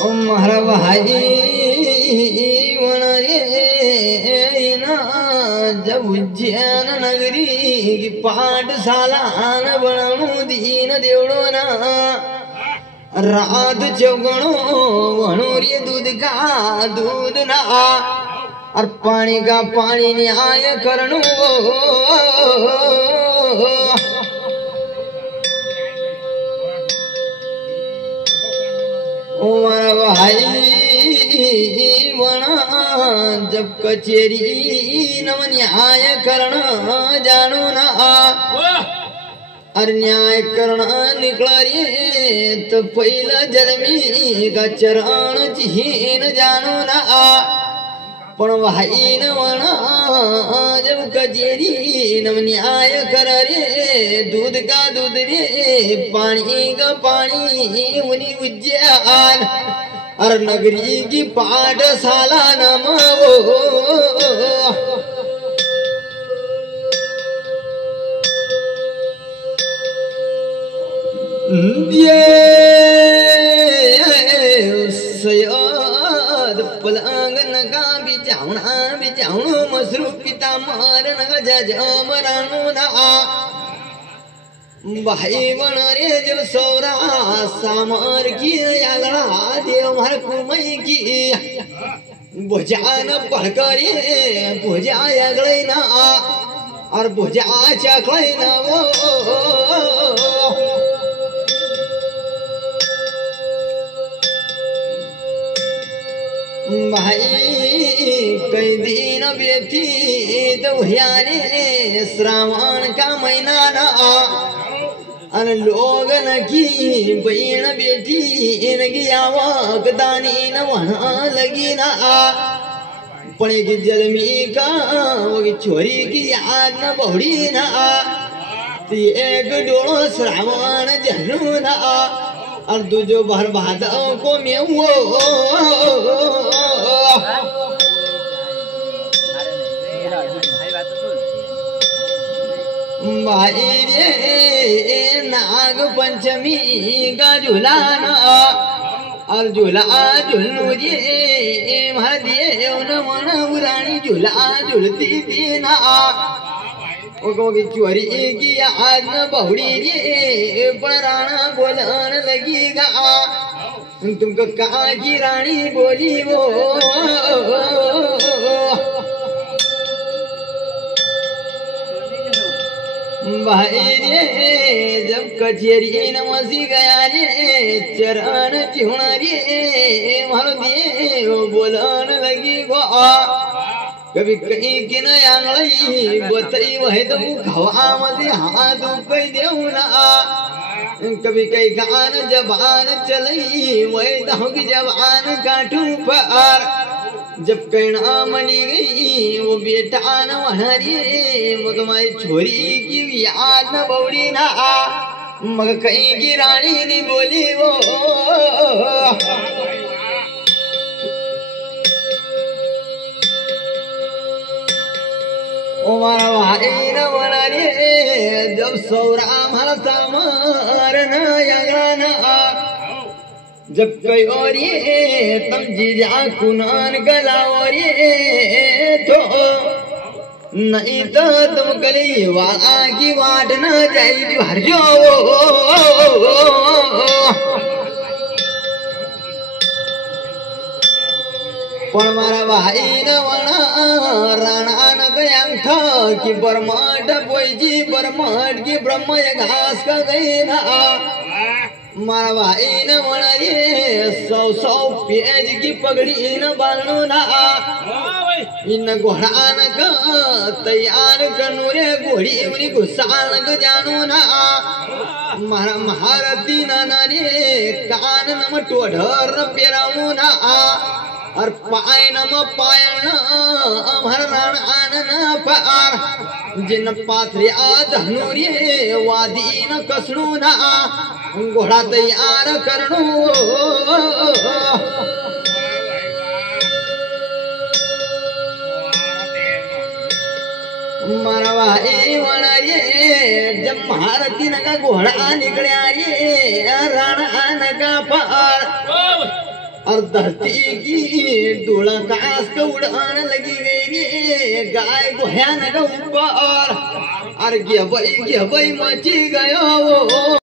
मारा भाई रे ना जब उज्जैन नगरी की पाठशाला बनू दीन देवड़ो ना रात चौगणो वणो रे दूध का दूध ना और पानी का पानी न्याय करनो ओ मारा भाई बना जब कचेरी नव न्याय करना जानो ना और न्याय करना निकला रे तो पहला जन्मी का चरण चिन्ह जानो ना पण भाई न वना जब कचेरी नव न्याय कर रे दूध का दूध रे पानी का पानी उन्हीं उज्जैन और नगरी की पाठशाला नमो पलंग नगा बिजावणो मसरू पिता मार नगा जमरानो ना भाई बन रे जब सौरा सामर की यागड़ा देव मार कुमई की भुजान पड़करे भुजा यागड़े ना और भुजा चखड़े ना वो भाई कई दिन व्यतीत हुआने श्रावण का महीना ना अन लोग न की बहन बेटी इनकी आवक दानी न वहाँ लगी ना पणे की जलमी का वो छोरी की याद न बहुड़ी ना एक डोलो श्रावण जलू ना और दूजो भर भादव को में वो भाई रे नाग पंचमी का झूलाना और झूला झुलू रे महादेव न मन उरानी झूला झुलती थी ना की चोरी की आज न बहुड़ी रे पराना बोलन लगी गा तुमको कहा की रानी बोली वो भाई रे जब कचेरी नमसी गया रे चरण चिहुना रे मारो देव बोलन लगी गो कभी कहीं की न आंगड़ी बतई वह तो खवा मत हाथ पे देऊ ना कभी कई गान जबान चलई वह तो की जबान काटू पार जब कहना मनी गई वो बेटा न हरी मग मारी छोरी की याद न बौड़ी ना मग कहीं की रानी नहीं बोली वो ओ मारा भाई न बना रे जब सौरा हमारा सामार न यंगना जब कई और ये तम जीजा कुनान गलाओ रे तो नहीं तो तुम गली वाला की वाट न जाएगी हर जो पण मारा भाई न वना राणा न गयांग था कि बरमाट बोईजी बरमाट की ब्रह्म घास का गई ना मारा भाई न वना रे सौ सौ पेज की पगड़ी न बानो ना इन घोड़ा न का तैयार कनु रे घोड़ी उनी गुस्सान क जानो ना मारा महारथी ना रे कान नम टोढर न पेराऊ ना और पाय नम पायन अमर रण आनन पार जिन पाथरिया धनुरी वादी न कसणु ना घोड़ा तैयार करनो मरवाई वना ये जब महारथी न का घोड़ा निकलिया ये रण आन का पार और धरती की धूला कास के उड़ान लगी गई रे गाय भयानक ऊपर और गे भाई मची गयो वो